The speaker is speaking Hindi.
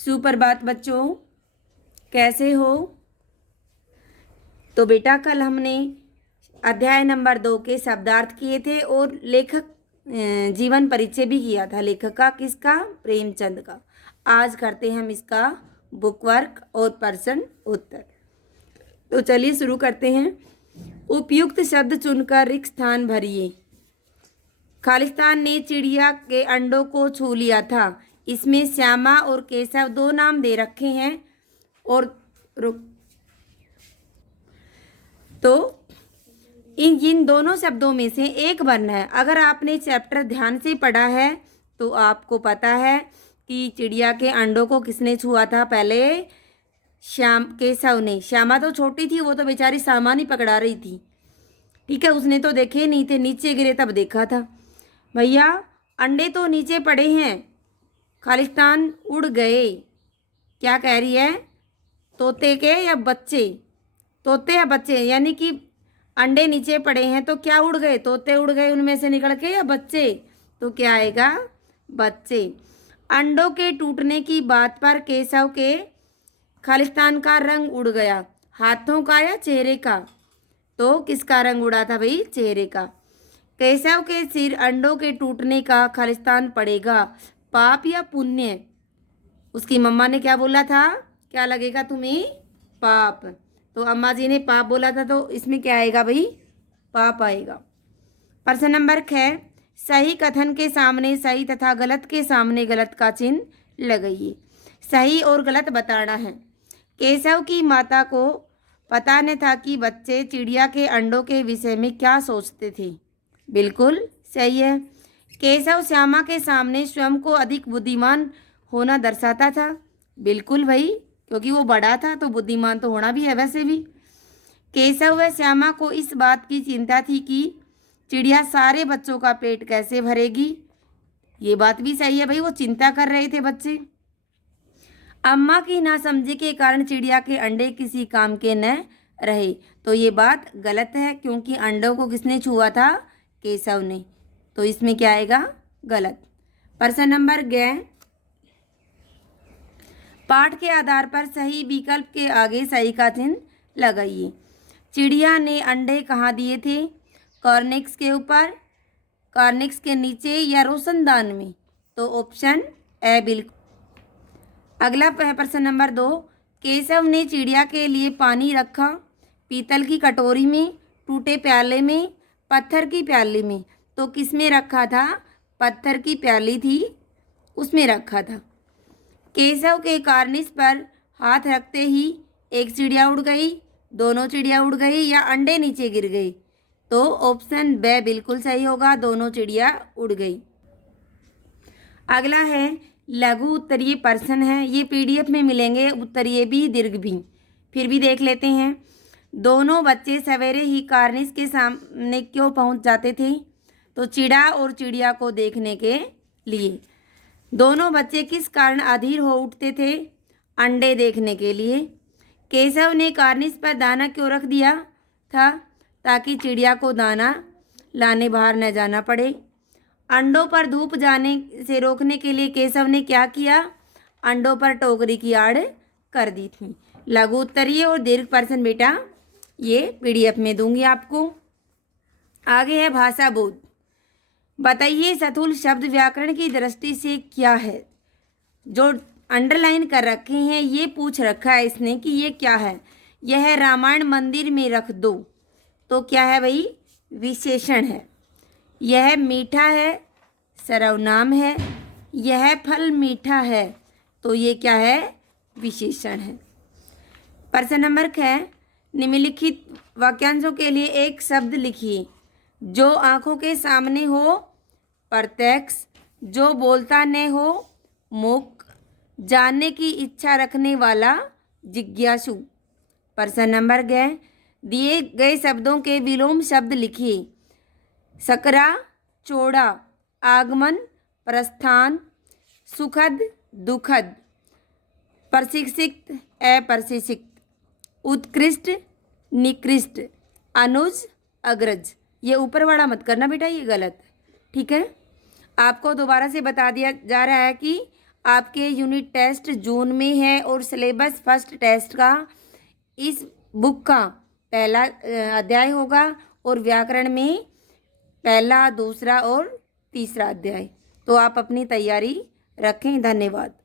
सुप्रभात बच्चों, कैसे हो? तो बेटा कल हमने अध्याय नंबर 2 के शब्दार्थ किए थे और लेखक जीवन परिचय भी किया था। लेखक का किसका? प्रेमचंद का। आज करते हैं हम इसका बुक वर्क और प्रश्न उत्तर। तो चलिए शुरू करते हैं। उपयुक्त शब्द चुनकर रिक्त स्थान भरिए। खालिस्तान ने चिड़िया के अंडों को छू लिया था। इसमें श्यामा और केशव दो नाम दे रखे हैं और तो इन दोनों शब्दों में से एक वर्ण है। अगर आपने चैप्टर ध्यान से पढ़ा है तो आपको पता है कि चिड़िया के अंडों को किसने छुआ था? पहले केशव ने। श्यामा तो छोटी थी, वो तो बेचारी सामान ही पकड़ा रही थी। ठीक है, उसने तो देखे नहीं थे, नीचे गिरे तब देखा था। भैया अंडे तो नीचे पड़े हैं, खालिस्तान उड़ गए। क्या कह रही है? तोते के या बच्चे? तोते या बच्चे, यानी कि अंडे नीचे पड़े हैं तो क्या उड़ गए? तोते उड़ गए उनमें से निकल के या बच्चे? तो क्या आएगा? बच्चे। अंडों के टूटने की बात पर केशव के खालिस्तान का रंग उड़ गया। हाथों का या चेहरे का? तो किसका रंग उड़ा था भाई? चेहरे का। केशव के सिर अंडों के टूटने का खालिस्तान पड़ेगा, पाप या पुण्य? उसकी मम्मा ने क्या बोला था? क्या लगेगा तुम्हें? पाप। तो अम्मा जी ने पाप बोला था, तो इसमें क्या आएगा भाई? पाप आएगा। प्रश्न नंबर 6, सही कथन के सामने सही तथा गलत के सामने गलत का चिन्ह लगाइए। सही और गलत बताना है। केशव की माता को पता न था कि बच्चे चिड़िया के अंडों के विषय में क्या सोचते थे। बिल्कुल सही है। केशव श्यामा के सामने स्वयं को अधिक बुद्धिमान होना दर्शाता था। बिल्कुल भाई, क्योंकि वो बड़ा था तो बुद्धिमान तो होना भी है वैसे भी। केशव व श्यामा को इस बात की चिंता थी कि चिड़िया सारे बच्चों का पेट कैसे भरेगी। ये बात भी सही है भाई, वो चिंता कर रहे थे बच्चे। अम्मा की नासमझी के कारण चिड़िया के अंडे किसी काम के न रहे, तो ये बात गलत है, क्योंकि अंडों को किसने छुआ था? केशव ने। तो इसमें क्या आएगा? गलत। प्रश्न नंबर 11, पाठ के आधार पर सही विकल्प के आगे सही का चिन्ह लगाइए। चिड़िया ने अंडे कहाँ दिए थे? कॉर्निक्स के ऊपर, कॉर्निक्स के नीचे या रोशनदान में? तो ऑप्शन ए बिल्कुल। अगला प्रश्न नंबर 2, केशव ने चिड़िया के लिए पानी रखा पीतल की कटोरी में, टूटे प्याले में, पत्थर की प्याली में? तो किस में रखा था? पत्थर की प्याली थी उसमें रखा था। केशव के कार्निस पर हाथ रखते ही एक चिड़िया उड़ गई, दोनों चिड़िया उड़ गई या अंडे नीचे गिर गई? तो ऑप्शन बी बिल्कुल सही होगा, दोनों चिड़िया उड़ गई। अगला है लघु उत्तरीय प्रश्न है, ये पीडीएफ में मिलेंगे, उत्तरीय भी दीर्घ भी, फिर भी देख लेते हैं। दोनों बच्चे सवेरे ही कार्निस के सामने क्यों पहुंच जाते थे? तो चिड़ा और चिड़िया को देखने के लिए। दोनों बच्चे किस कारण अधीर हो उठते थे? अंडे देखने के लिए। केशव ने कार्निस पर दाना क्यों रख दिया था? ताकि चिड़िया को दाना लाने बाहर न जाना पड़े। अंडों पर धूप जाने से रोकने के लिए केशव ने क्या किया? अंडों पर टोकरी की आड़ कर दी थी। लघु उत्तरीय और दीर्घ प्रश्न बेटा ये पीडीएफ में दूंगी आपको। आगे है भाषा बोध। बताइए स्थूल शब्द व्याकरण की दृष्टि से क्या है? जो अंडरलाइन कर रखे हैं ये पूछ रखा है इसने कि ये क्या है। यह रामायण मंदिर में रख दो, तो क्या है भाई? विशेषण है। यह मीठा है, सर्वनाम है। यह फल मीठा है, तो ये क्या है? विशेषण है। प्रश्न नंबर 6, निम्नलिखित वाक्यांशों के लिए एक शब्द लिखिए। जो आंखों के सामने हो प्रत्यक्ष, जो बोलता न हो मूक, जानने की इच्छा रखने वाला जिज्ञासु। प्रश्न नंबर 11, दिए गए शब्दों के विलोम शब्द लिखिए। सकरा, चौड़ा, आगमन, प्रस्थान, सुखद, दुखद, प्रशिक्षित, अप्रशिक्षित, उत्कृष्ट, निकृष्ट, अनुज, अग्रज। ये ऊपर वाला मत करना बेटा, ये गलत है। ठीक है, आपको दोबारा से बता दिया जा रहा है कि आपके यूनिट टेस्ट जून में है और सिलेबस फर्स्ट टेस्ट का इस बुक का पहला अध्याय होगा और व्याकरण में पहला, दूसरा और तीसरा अध्याय। तो आप अपनी तैयारी रखें। धन्यवाद।